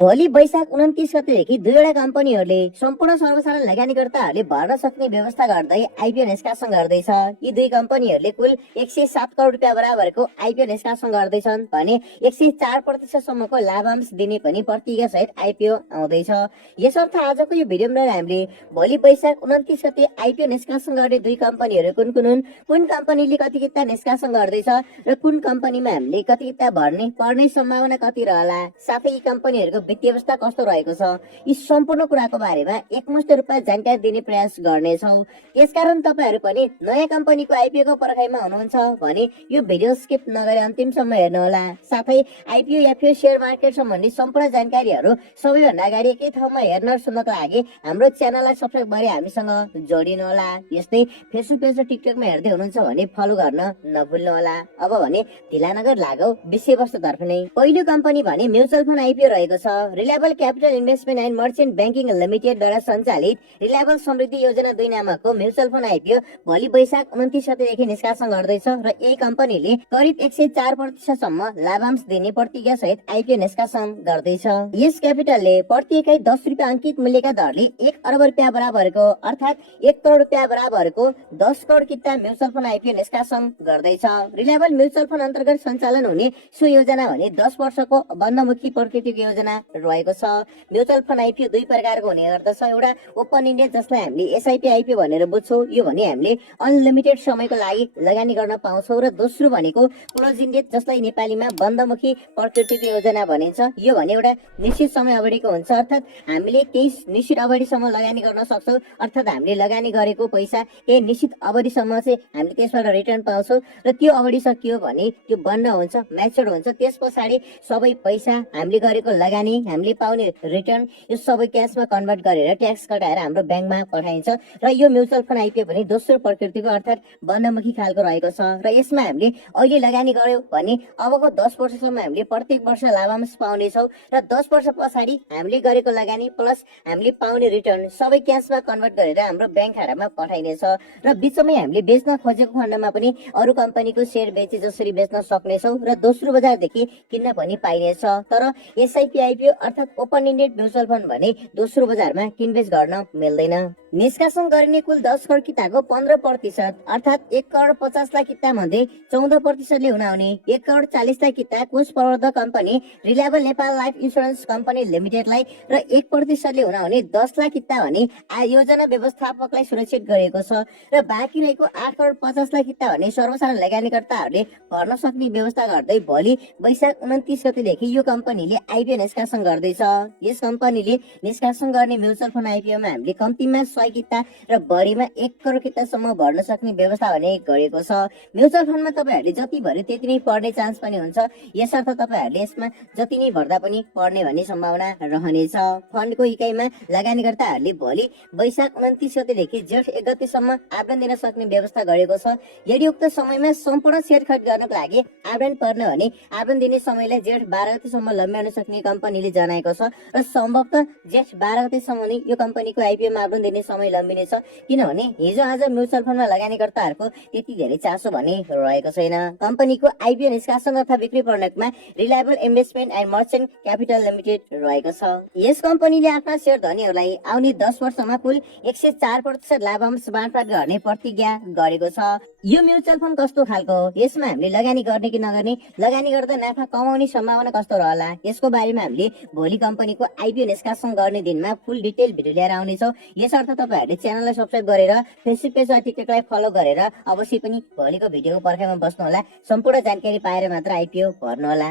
भोलि वैशाख 29 गतेदेखि दुईवटा कम्पनीहरूले सम्पूर्ण सर्वसाधारण लगानीकर्ताहरूले भर्न सक्ने व्यवस्था गर्दै आइपिओ निष्कासन गर्दैछ। यी दुई कम्पनीहरूले कुल 107 करोड रुपियाँ बराबरको आइपिओ निष्कासन गर्दैछन् भने 104% सम्मको लाभांश दिने पनि प्रतिज्ञा सहित आइपिओ आउँदैछ। यसर्थ आजको यो भिडियोमा हामीले भोलि वैशाख 29 गते आइपिओ निष्कासन गर्ने दुई कम्पनीहरू कुन कुन हुन्, कुन कम्पनीले कति किता निष्कासन गर्दैछ र कुन कम्पनीमा हामीले कति किता भर्ने पर्ने सम्भावना कति रहला, साथै यी कम्पनीहरूको वित्तीय अवस्था कस्तो रहेको छ, यी सम्पूर्ण कुराको बारेमा एकमुष्ट रूपमा जानकारी दिने प्रयास गर्नेछौँ। यसकारण तपाईहरू पनि नयाँ कम्पनीको आइपिओको पर्खाइमा हुनुहुन्छ भने यो भिडियो स्किप नगरी अन्तिमसम्म हेर्नुहोला। साथै आइपिओ एफपिओ शेयर मार्केट सम्बन्धी सम्पूर्ण जानकारीहरू सबैभन्दा अगाडि एकै ठाउँमा हेर्न र सुन्नको लागि हाम्रो च्यानललाई सब्स्क्राइब गरी हामीसँग जोडिनुहोला। यस्तै फेसबुक पेज र टिकटकमा हेर्दै हुनुहुन्छ भने फलो गर्न नभुल्नुहोला। अब भने ढिला नगर लागौ विषयवस्तुतर्फ नै। पहिलो कम्पनी भने म्युचुअल फन्ड आइपिओ रहेको छ। Reliable capital investment and merchant banking लिमिटेडद्वारा सञ्चालित रिलायबल समृद्धि योजना 2 नामकको म्युचुअल फन्ड आइपिओ भोलि वैशाख 29 गतेदेखि निष्कासन गर्दैछ र यही कम्पनीले करिब 104% सम्म लाभांश दिने प्रतिज्ञा सहित आइपिओ निष्कासन गर्दैछ। यस क्यापिटलले प्रति इकाइ 10 रुपियाँ अंकित मूल्यका दरले 1 अर्ब रुपियाँ बराबरको अर्थात 1 करोड रुपियाँ बराबरको 10 करोड किता म्युचुअल फन्ड आइपिओ निष्कासन गर्दैछ। रिलायबल म्युचुअल फन्ड अन्तर्गत सञ्चालन हुने सो योजना भने 10 वर्षको बन्धमुखी प्रकृतिको योजना रहेको छ। म्युचुअल फन्ड आइपिओ दुई प्रकारको हुने गर्दछ। एउटा ओपन इन्डेड जसलाई हामीले एसआइपी आइपिओ भनेर बुझ्छौँ, यो भने हामीले अनलिमिटेड समयको लागि लगानी गर्न पाउँछौँ, र दोस्रो भनेको क्लोज इन्डेड जसलाई नेपालीमा बन्धमुखी प्रकृतिको योजना भनिन्छ। यो भने एउटा निश्चित समय अवधिको हुन्छ, अर्थात् हामीले केही निश्चित अवधिसम्म लगानी गर्न सक्छौँ, अर्थात् हामीले लगानी गरेको पैसा केही निश्चित अवधिसम्म चाहिँ हामीले त्यसबाट रिटर्न पाउँछौँ र त्यो अवधि सकियो भने त्यो बन्द हुन्छ, म्याच्योर हुन्छ। त्यस पछाडि सबै पैसा हामीले गरेको लगानी, हामीले पाउने रिटर्न यो सबै क्याशमा कन्भर्ट गरेर ट्याक्स कटाएर हाम्रो ब्याङ्कमा पठाइन्छ। र यो म्युचुअल फन्ड आइपिओ पनि दोस्रो प्रकृतिको अर्थात् बन्धमुखी खालको रहेको छ। र यसमा हामीले अहिले लगानी गर्यौँ भने अबको 10 वर्षसम्म हामीले प्रत्येक वर्ष लाभांश पाउनेछौँ र 10 वर्ष पछाडि हामीले गरेको लगानी प्लस हामीले पाउने रिटर्न सबै क्याशमा कन्भर्ट गरेर हाम्रो ब्याङ्क खातामा पठाइनेछ। र बिचमै हामीले बेच्न खोजेको खण्डमा पनि अरू कम्पनीको सेयर बेचे जसरी बेच्न सक्नेछौँ र दोस्रो बजारदेखि किन्न पनि पाइनेछ। तर एसआइपी आइपिओ अर्थात् ओपन इन्डेड म्युचुअल फन्ड भने दोस्रो बजारमा किनबेच गर्न मिल्दैन। निष्कासन गरिने कुल 10 करोड किताको 15% अर्थात् 1 करोड 50 लाख किता मध्ये 14%ले हुन आउने 1 करोड 40 लाख किता कोष प्रवर्धक company reliable Nepal life insurance company लिमिटेडलाई र 1%ले हुन आउने 10 लाख किता भने योजना व्यवस्थापकलाई सुरक्षित गरिएको छ। र बाँकी रहेको 8 करोड 50 लाख किता भने सर्वसाधारण लगानीकर्ताहरूले भर्न सक्ने व्यवस्था गर्दै भोलि वैशाख 29 गतेदेखि यो कम्पनीले आइपिओ निष्कासन गर्दैछ। यस कम्पनीले निष्कासन गर्ने म्युचुअल फन्ड आइपिओमा हामीले कम्तीमा 100 किता र बढीमा 1 करोड कितासम्म भर्न सक्ने व्यवस्था भने गरेको छ। म्युचुअल फन्डमा तपाईहरूले जति भर्यो त्यति नै पर्ने चान्स पनि हुन्छ। यसर्थ तपाईहरूले यसमा जति नै भर्दा पनि पर्ने भन्ने सम्भावना रहनेछ। फन्डको इकाइमा लगानीकर्ताहरूले भोलि वैशाख 29 गतेदेखि जेठ 1 गतेसम्म आवेदन दिन सक्ने व्यवस्था गरेको छ। यदि उक्त समयमा सम्पूर्ण सेयर खरिद गर्नको लागि आवेदन पर्ने भने आवेदन दिने समयलाई जेठ 12 गतेसम्म लम्ब्याउन सक्ने कम्पनीले जनाएको छ र सम्भवतः जेठ 12 गतेसम्म नै यो कम्पनीको आइपिओमा आवेदन दिने समय लम्बिनेछ, किनभने हिजो आज म्युचुअल फन्डमा लगानीकर्ताहरूको त्यति धेरै चासो भने रहेको छैन। कम्पनीको आइपिओ निष्कासन तथा बिक्री प्रणालीमा reliable investment and merchant capital limited रहेको छ। यस कम्पनीले आफ्ना शेयर धनीहरूलाई आउने 10 वर्षमा कुल 104% लाभांश बाँडफाँड गर्ने प्रतिज्ञा गरेको छ। यो म्युचुअल फन्ड कस्तो खालको, यसमा हामीले लगानी गर्ने कि नगर्ने, लगानी गर्दा नाफा कमाउने सम्भावना कस्तो रहला, यसको बारेमा हामीले भोलि कम्पनीको आइपिओ निष्कासन गर्ने दिनमा फुल डिटेल भिडियो लिएर आउनेछौँ। यसर्थ तपाईहरूले च्यानललाई सब्स्क्राइब गरेर फेसबुक पेज र टिकटकलाई फलो गरेर अवश्य पनि भोलिको भिडियोको पर्खाइमा बस्नुहोला। सम्पूर्ण जानकारी पाएर मात्र आइपिओ भर्नुहोला।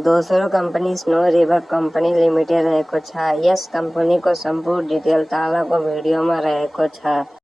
दोस्रो company snow river company limited रहेको छ। यस कम्पनीको सम्पूर्ण डिटेल तलको भिडियोमा रहेको छ।